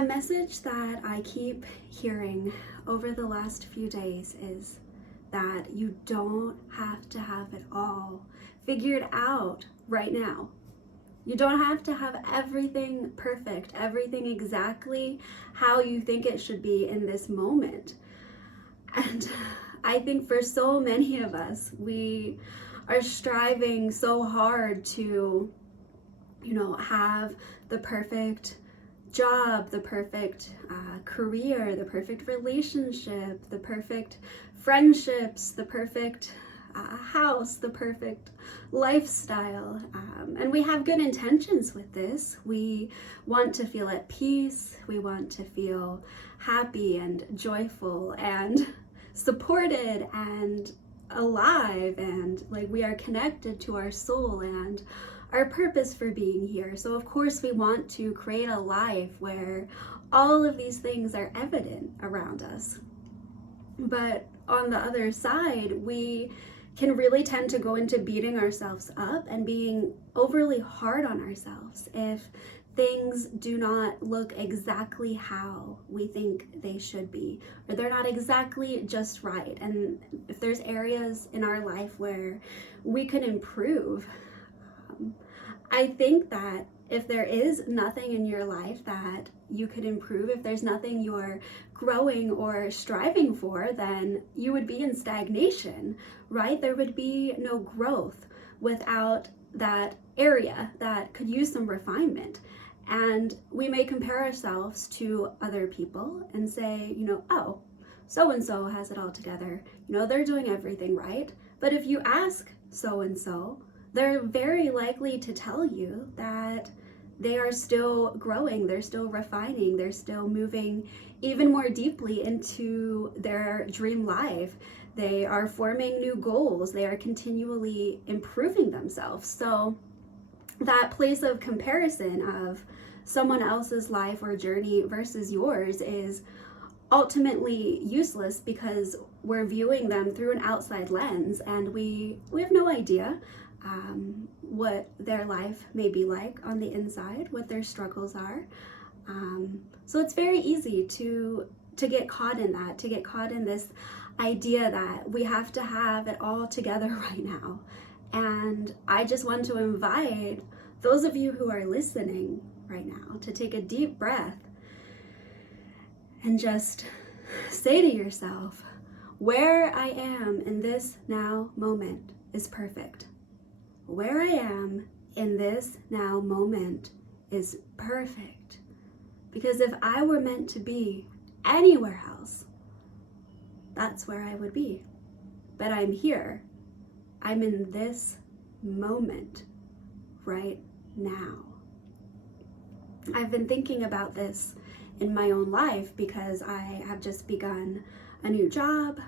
A message that I keep hearing over the last few days is that you don't have to have it all figured out right now. You don't have to have everything perfect, everything exactly how you think it should be in this moment. And I think for so many of us, we are striving so hard to, have the perfect job, the perfect career, the perfect relationship, the perfect friendships, the perfect house, the perfect lifestyle. And we have good intentions with this. We want to feel at peace. We want to feel happy and joyful and supported and alive, and like we are connected to our soul and our purpose for being here. So of course we want to create a life where all of these things are evident around us. But on the other side, we can really tend to go into beating ourselves up and being overly hard on ourselves if things do not look exactly how we think they should be, or they're not exactly just right. And if there's areas in our life where we can improve, I think that if there is nothing in your life that you could improve, if there's nothing you're growing or striving for, then you would be in stagnation, right? There would be no growth without that area that could use some refinement. And we may compare ourselves to other people and say, oh, so-and-so has it all together. They're doing everything right. But if you ask so-and-so, they're very likely to tell you that they are still growing, they're still refining, they're still moving even more deeply into their dream life. They are forming new goals, they are continually improving themselves. So that place of comparison of someone else's life or journey versus yours is ultimately useless, because we're viewing them through an outside lens and we have no idea what their life may be like on the inside, what their struggles are. So it's very easy to get caught in that, to get caught in this idea that we have to have it all together right now. And I just want to invite those of you who are listening right now to take a deep breath and just say to yourself, where I am in this now moment is perfect. Where I am in this now moment is perfect. Because if I were meant to be anywhere else, that's where I would be. But I'm here. I'm in this moment right now. I've been thinking about this in my own life because I have just begun a new job.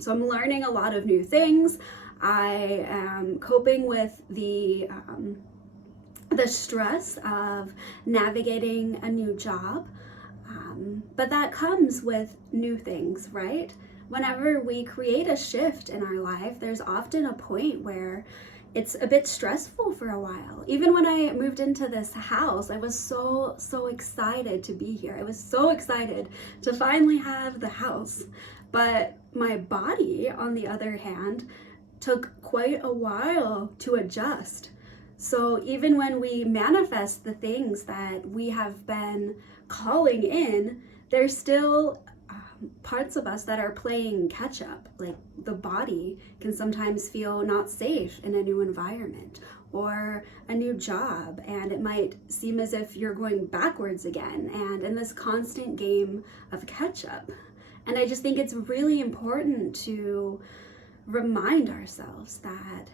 So I'm learning a lot of new things. I am coping with the stress of navigating a new job, but that comes with new things, right? Whenever we create a shift in our life, there's often a point where it's a bit stressful for a while. Even when I moved into this house, I was so excited to be here. I was so excited to finally have the house. But my body, on the other hand, took quite a while to adjust. So even when we manifest the things that we have been calling in, there's still parts of us that are playing catch up. Like the body can sometimes feel not safe in a new environment or a new job, and it might seem as if you're going backwards again, and in this constant game of catch up. And I just think it's really important to remind ourselves that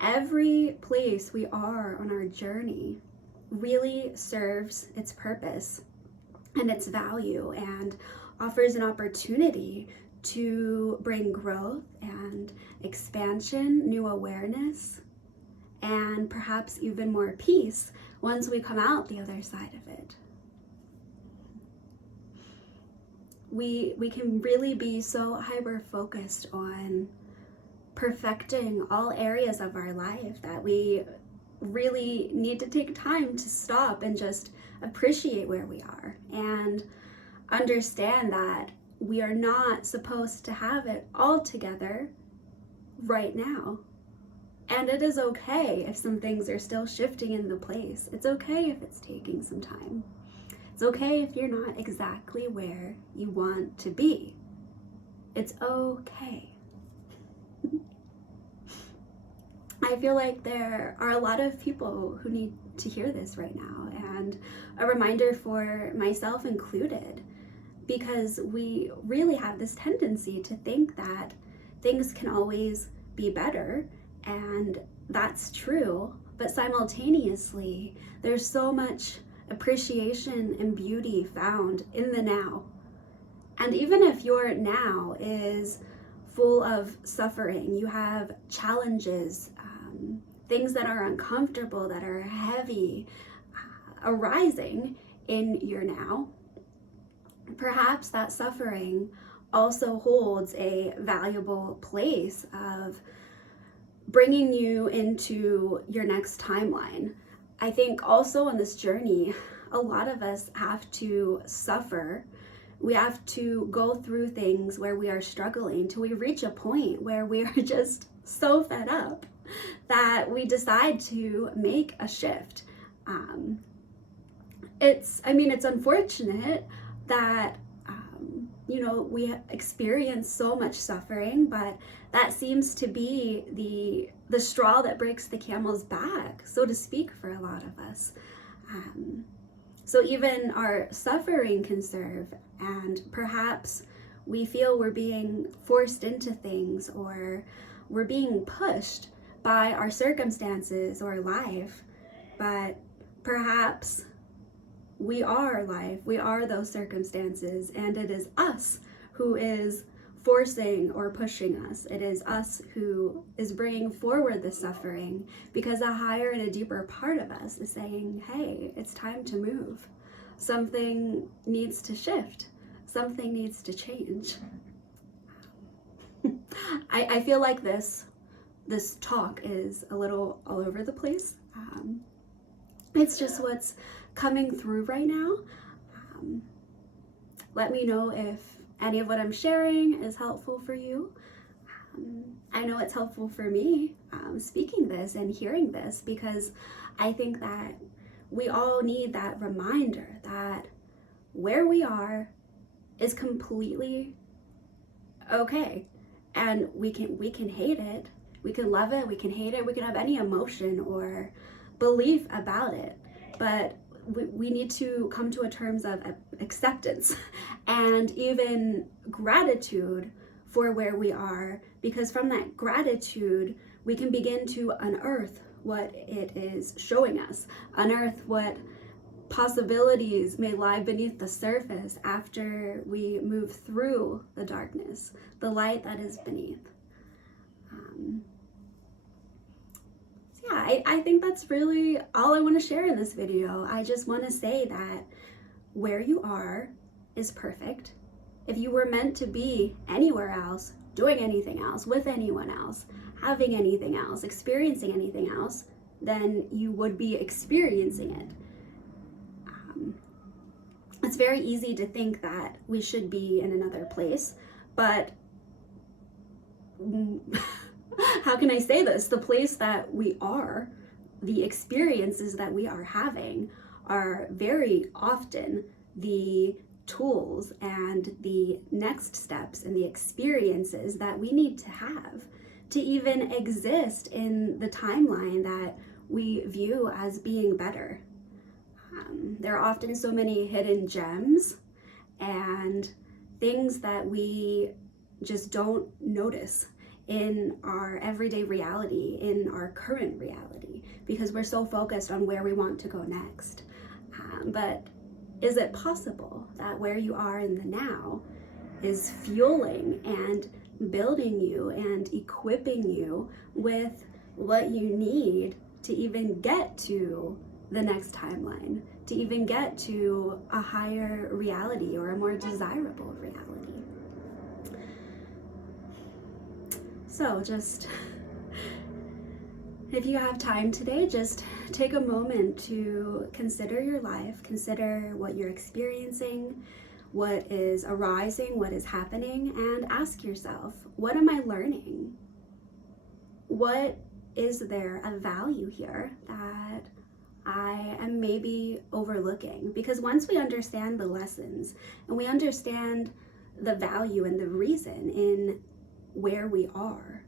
every place we are on our journey really serves its purpose and its value, and offers an opportunity to bring growth and expansion, new awareness, and perhaps even more peace once we come out the other side of it. We can really be so hyper-focused on perfecting all areas of our life that we really need to take time to stop and just appreciate where we are and understand that we are not supposed to have it all together right now. And it is okay if some things are still shifting into place. It's okay if it's taking some time. It's okay if you're not exactly where you want to be. It's okay. I feel like there are a lot of people who need to hear this right now, and a reminder for myself included, because we really have this tendency to think that things can always be better, and that's true, but simultaneously, there's so much appreciation and beauty found in the now. And even if your now is full of suffering, you have challenges, things that are uncomfortable, that are heavy, arising in your now, perhaps that suffering also holds a valuable place of bringing you into your next timeline. I think also on this journey, a lot of us have to suffer. We have to go through things where we are struggling till we reach a point where we are just so fed up that we decide to make a shift. It's unfortunate that, we experience so much suffering, but that seems to be the straw that breaks the camel's back, so to speak, for a lot of us. So even our suffering can serve, and perhaps we feel we're being forced into things, or we're being pushed by our circumstances or life, but perhaps we are life, we are those circumstances, and it is us who is forcing or pushing us. It is us who is bringing forward the suffering, because a higher and a deeper part of us is saying, hey, it's time to move. Something needs to shift. Something needs to change. I feel like this talk is a little all over the place. It's just what's coming through right now. Let me know if any of what I'm sharing is helpful for you. I know it's helpful for me speaking this and hearing this, because I think that we all need that reminder that where we are is completely okay, and we can hate it, we can love it, we can hate it, we can have any emotion or belief about it, but we need to come to a terms of acceptance and even gratitude for where we are, because from that gratitude we can begin to unearth what it is showing us, unearth what possibilities may lie beneath the surface after we move through the darkness, the light that is beneath. I think that's really all I want to share in this video. I just want to say that where you are is perfect. If you were meant to be anywhere else, doing anything else, with anyone else, having anything else, experiencing anything else, then you would be experiencing it. It's very easy to think that we should be in another place, but how can I say this? The place that we are, the experiences that we are having, are very often the tools and the next steps and the experiences that we need to have to even exist in the timeline that we view as being better. There are often so many hidden gems and things that we just don't notice in our everyday reality, in our current reality, because we're so focused on where we want to go next. But is it possible that where you are in the now is fueling and building you and equipping you with what you need to even get to the next timeline, to even get to a higher reality or a more desirable reality? So just If you have time today, just take a moment to consider your life, consider what you're experiencing, what is arising, what is happening, and ask yourself, what am I learning? What is there of value here that I am maybe overlooking? Because once we understand the lessons and we understand the value and the reason in where we are,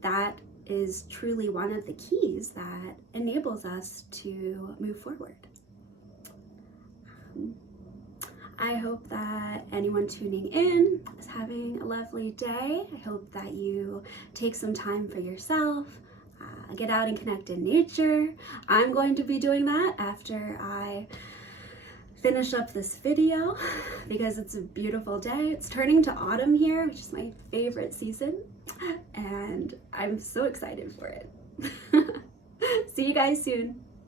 that is truly one of the keys that enables us to move forward. I hope that anyone tuning in is having a lovely day. I hope that you take some time for yourself, get out and connect in nature. I'm going to be doing that after I finish up this video because it's a beautiful day. It's turning to autumn here, which is my favorite season, and I'm so excited for it. See you guys soon.